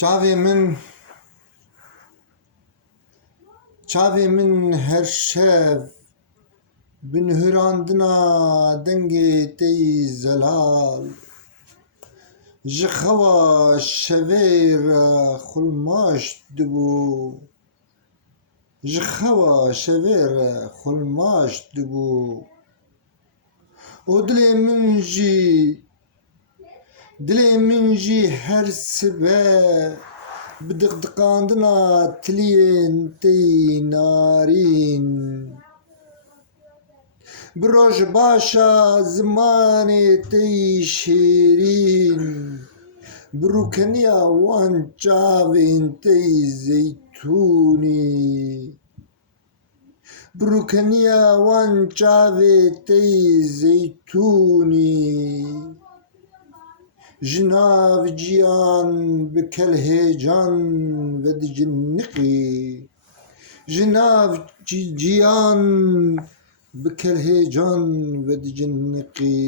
Çavê min çavê min her şev bi nihirandina dengê yî zelal ji xewa şevê re xulmaş dibû ji xewa şevê min jî dilê min her sibe bi diqdiqandina tiliyên te yî narîn bi rojbaşa zimanê te yî şêrîn bi rûkeniya wan çavên te yî zeytûnî bi wan çavê te yî zeytûnî ji nav ciyan bi kelhêcan ve diciniqî ji nav ciyan bi kelhêcan ve diciniqî